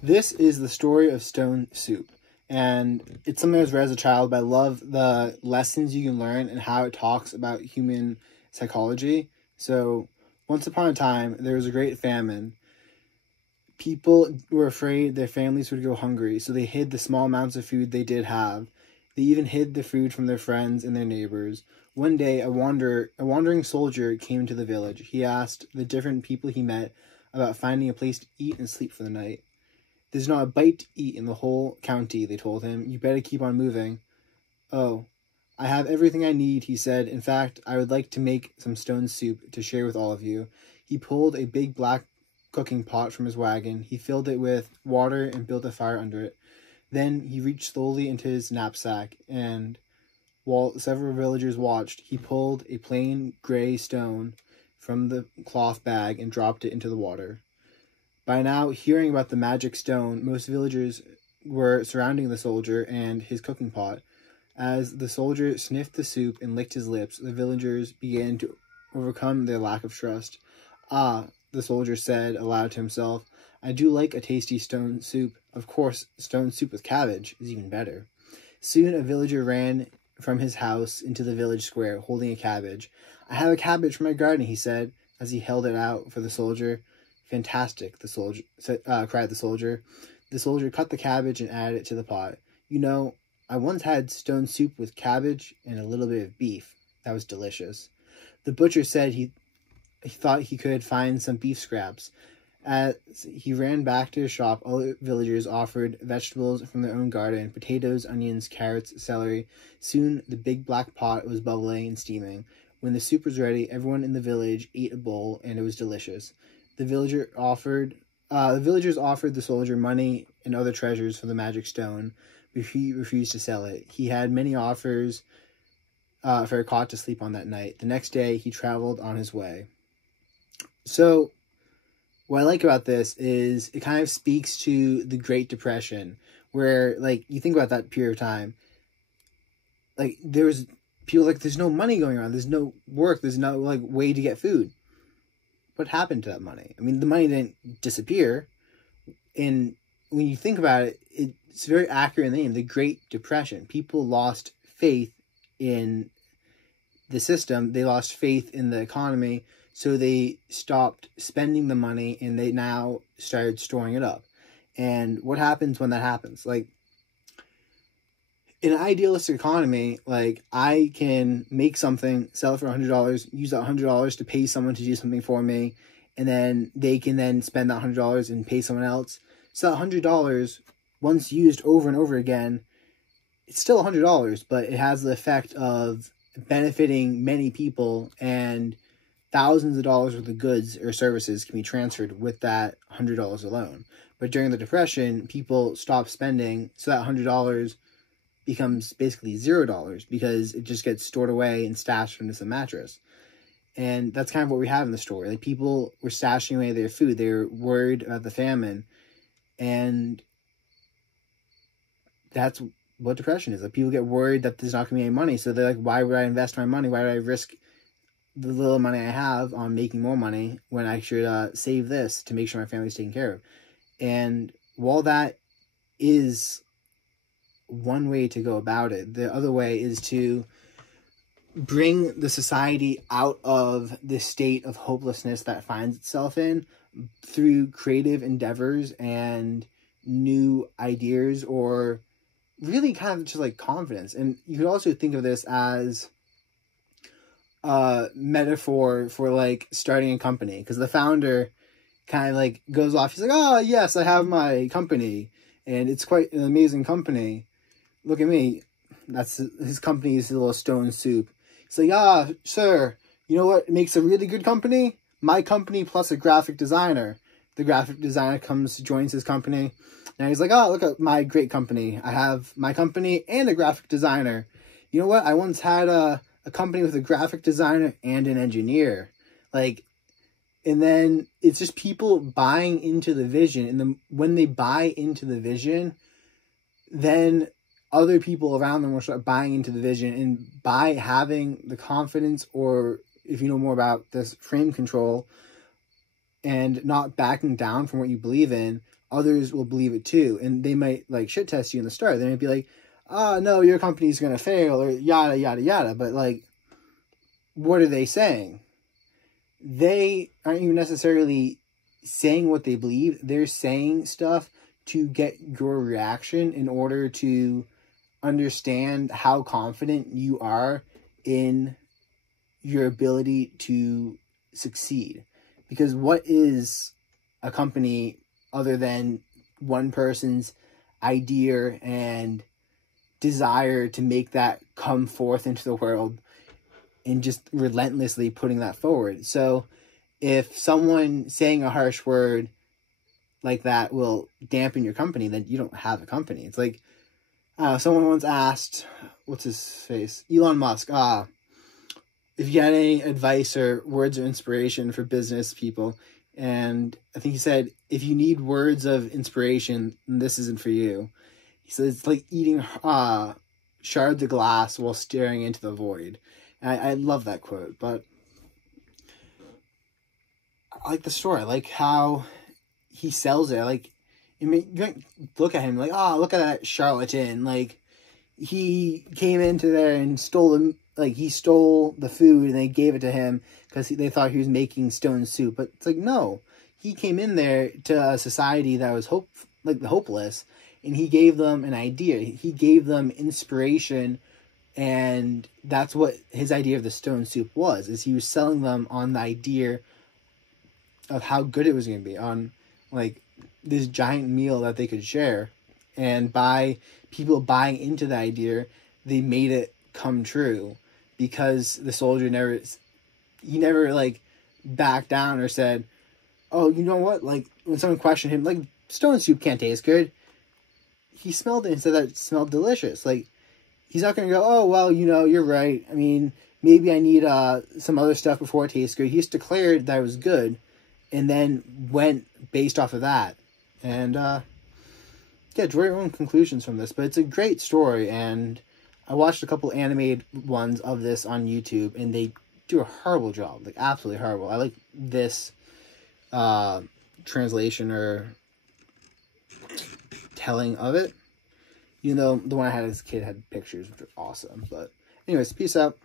This is the story of Stone Soup, and it's something I was read as a child, but I love the lessons you can learn and how it talks about human psychology. So, once upon a time, there was a great famine. People were afraid their families would go hungry, so they hid the small amounts of food they did have. They even hid the food from their friends and their neighbors. One day, a wandering soldier came to the village. He asked the different people he met about finding a place to eat and sleep for the night. There's not a bite to eat in the whole county, they told him. You better keep on moving. Oh, I have everything I need, he said. In fact, I would like to make some stone soup to share with all of you. He pulled a big black cooking pot from his wagon. He filled it with water and built a fire under it. Then he reached slowly into his knapsack, and while several villagers watched, he pulled a plain gray stone from the cloth bag and dropped it into the water. By now, hearing about the magic stone, most villagers were surrounding the soldier and his cooking pot. As the soldier sniffed the soup and licked his lips, the villagers began to overcome their lack of trust. Ah, the soldier said aloud to himself, I do like a tasty stone soup. Of course, stone soup with cabbage is even better. Soon a villager ran from his house into the village square, holding a cabbage. I have a cabbage from my garden, he said, as he held it out for the soldier. Fantastic, cried the soldier. The soldier cut the cabbage and added it to the pot. You know, I once had stone soup with cabbage and a little bit of beef. That was delicious. The butcher said he thought he could find some beef scraps. As he ran back to his shop, other villagers offered vegetables from their own garden, potatoes, onions, carrots, celery. Soon the big black pot was bubbling and steaming. When the soup was ready, everyone in the village ate a bowl, and it was delicious. The villagers offered the soldier money and other treasures for the magic stone, but he refused to sell it. He had many offers for a cot to sleep on that night. The next day, he traveled on his way. So, what I like about this is it kind of speaks to the Great Depression, where, like, you think about that period of time, like, there's people like, there's no money going around, there's no work, there's no, like, way to get food. What happened to that money? I mean, the money didn't disappear. And when you think about it, it's very accurate in the name, the Great Depression. People lost faith in the system. They lost faith in the economy. So they stopped spending the money and they now started storing it up. And what happens when that happens? Like, in an idealistic economy, like, I can make something, sell it for $100, use that $100 to pay someone to do something for me, and then they can then spend that $100 and pay someone else. So that $100, once used over and over again, it's still $100, but it has the effect of benefiting many people, and thousands of dollars worth of goods or services can be transferred with that $100 alone. But during the Depression, people stopped spending, so that $100 becomes basically $0 because it just gets stored away and stashed under some mattress. And that's kind of what we have in the story. Like, people were stashing away their food. They were worried about the famine. And that's what depression is. Like, people get worried that there's not going to be any money. So they're like, why would I invest my money? Why would I risk the little money I have on making more money when I should save this to make sure my family's taken care of? And while that is one way to go about it, the other way is to bring the society out of the state of hopelessness that it finds itself in through creative endeavors and new ideas, or really kind of just like confidence. And you could also think of this as a metaphor for like starting a company, because the founder kind of like goes off. He's like, oh yes, I have my company and it's quite an amazing company. Look at me. That's his company is a little stone soup. He's like, ah, sir, you know what makes a really good company? My company plus a graphic designer. The graphic designer joins his company. Now he's like, oh, look at my great company. I have my company and a graphic designer. You know what? I once had a company with a graphic designer and an engineer. Like, and then it's just people buying into the vision. And when they buy into the vision, then other people around them will start buying into the vision. And by having the confidence, or if you know more about this, frame control, and not backing down from what you believe in, others will believe it too. And they might like shit test you in the start. They might be like, oh, no, your company's going to fail or yada, yada, yada. But like, what are they saying? They aren't even necessarily saying what they believe. They're saying stuff to get your reaction in order to understand how confident you are in your ability to succeed. Because what is a company other than one person's idea and desire to make that come forth into the world and just relentlessly putting that forward? So if someone saying a harsh word like that will dampen your company, then you don't have a company. It's like, someone once asked, what's his face? Elon Musk, if you had any advice or words of inspiration for business people. And I think he said, if you need words of inspiration, this isn't for you. He said, it's like eating shards of glass while staring into the void. And I love that quote, but I like the story. I like how he sells it. Like, you look at him like, look at that charlatan. Like, he came into there and stole the food and they gave it to him because they thought he was making stone soup. But it's like, no, he came in there to a society that was hopeless, and he gave them an idea. He gave them inspiration, and that's what his idea of the stone soup was. Is he was selling them on the idea of how good it was going to be, on like this giant meal that they could share. And by people buying into the idea, they made it come true, because the soldier never like backed down or said, oh, you know what? Like, when someone questioned him, like, stone soup can't taste good, he smelled it and said that it smelled delicious. Like, he's not going to go, oh, well, you're right. I mean, maybe I need some other stuff before it tastes good. He just declared that it was good and then went based off of that. And, draw your own conclusions from this. But it's a great story, and I watched a couple animated ones of this on YouTube, and they do a horrible job. Like, absolutely horrible. I like this translation or telling of it. The one I had as a kid had pictures, which are awesome. But anyways, peace out.